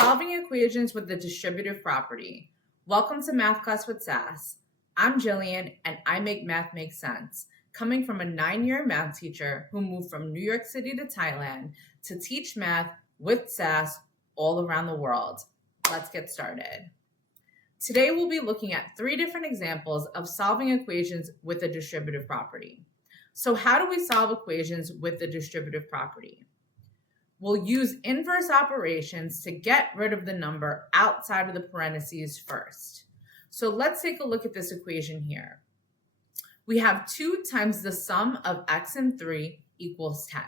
Solving equations with the distributive property. Welcome to Math Class with Sass. I'm Jillian, and I make math make sense, coming from a 9-year math teacher who moved from New York City to Thailand to teach math with Sass all around the world. Let's get started. Today we'll be looking at 3 different examples of solving equations with the distributive property. So how do we solve equations with the distributive property? We'll use inverse operations to get rid of the number outside of the parentheses first. So let's take a look at this equation here. We have 2 times the sum of x and 3 equals 10.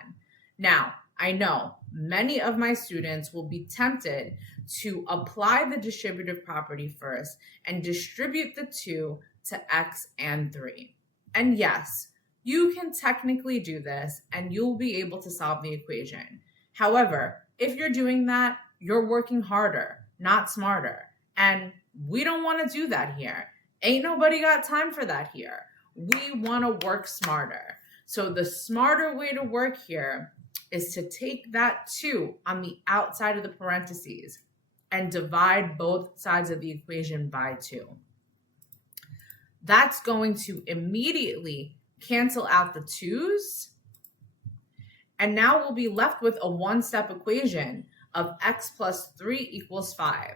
Now, I know many of my students will be tempted to apply the distributive property first and distribute the 2 to x and 3. And yes, you can technically do this and you'll be able to solve the equation. However, if you're doing that, you're working harder, not smarter. And we don't want to do that here. Ain't nobody got time for that here. We want to work smarter. So the smarter way to work here is to take that 2 on the outside of the parentheses and divide both sides of the equation by 2. That's going to immediately cancel out the 2's. And now we'll be left with a one-step equation of x plus 3 equals 5.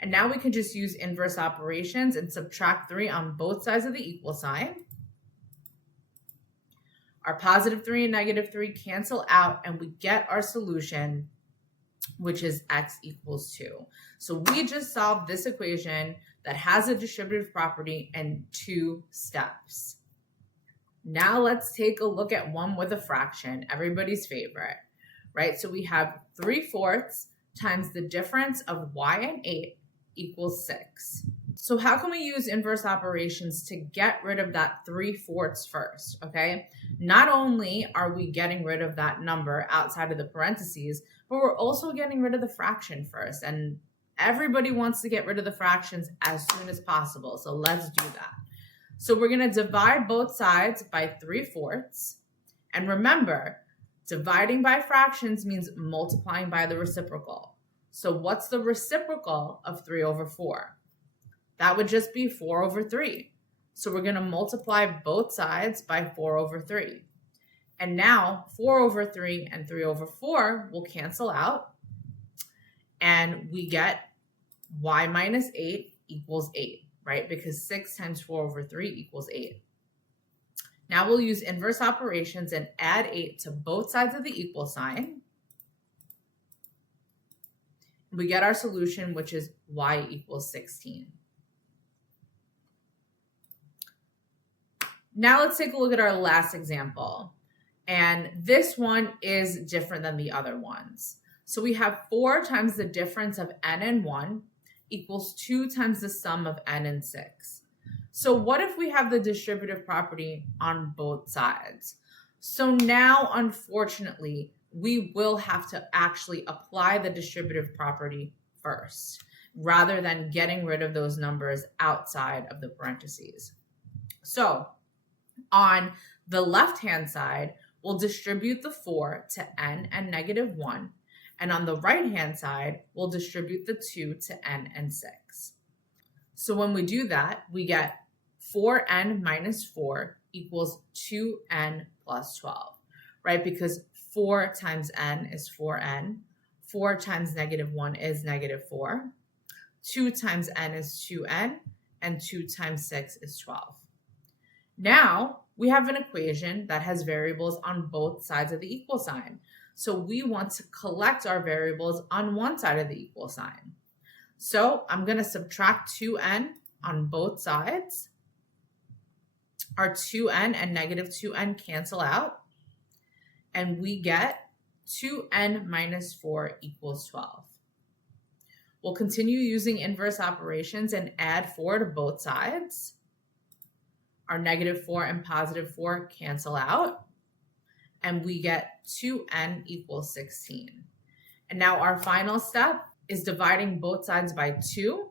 And now we can just use inverse operations and subtract 3 on both sides of the equal sign. Our positive 3 and negative 3 cancel out and we get our solution, which is x equals 2. So we just solved this equation that has a distributive property in 2 steps. Now let's take a look at one with a fraction, everybody's favorite, right? So we have 3/4 times the difference of y and 8 equals 6. So how can we use inverse operations to get rid of that 3/4 first, okay? Not only are we getting rid of that number outside of the parentheses, but we're also getting rid of the fraction first. And everybody wants to get rid of the fractions as soon as possible. So let's do that. So we're going to divide both sides by 3/4. And remember, dividing by fractions means multiplying by the reciprocal. So what's the reciprocal of 3/4? That would just be 4/3. So we're going to multiply both sides by 4/3. And now 4/3 and 3/4 will cancel out. And we get y minus 8 equals 8. Right? Because 6 times 4/3 equals 8. Now we'll use inverse operations and add 8 to both sides of the equal sign. We get our solution, which is y equals 16. Now let's take a look at our last example. And this one is different than the other ones. So we have 4 times the difference of n and 1 equals 2 times the sum of n and 6. So what if we have the distributive property on both sides? So now, unfortunately, we will have to actually apply the distributive property first, rather than getting rid of those numbers outside of the parentheses. So on the left-hand side, we'll distribute the 4 to n and negative 1. And on the right-hand side, we'll distribute the 2 to n and 6. So when we do that, we get 4n minus 4 equals 2n plus 12, right? Because 4 times n is 4n. 4 times negative 1 is negative 4. 2 times n is 2n. And 2 times 6 is 12. Now, we have an equation that has variables on both sides of the equal sign. So we want to collect our variables on one side of the equal sign. So I'm going to subtract 2n on both sides. Our 2n and negative 2n cancel out. And we get 2n minus 4 equals 12. We'll continue using inverse operations and add 4 to both sides. Our negative 4 and positive 4 cancel out. And we get 2n equals 16. And now our final step is dividing both sides by 2.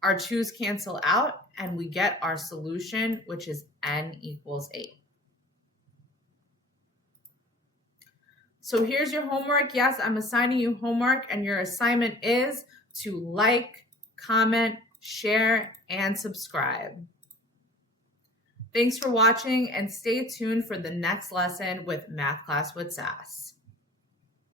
Our 2's cancel out, and we get our solution, which is n equals 8. So here's your homework. Yes, I'm assigning you homework, and your assignment is to like, comment, share, and subscribe. Thanks for watching, and stay tuned for the next lesson with Math Class with Sass.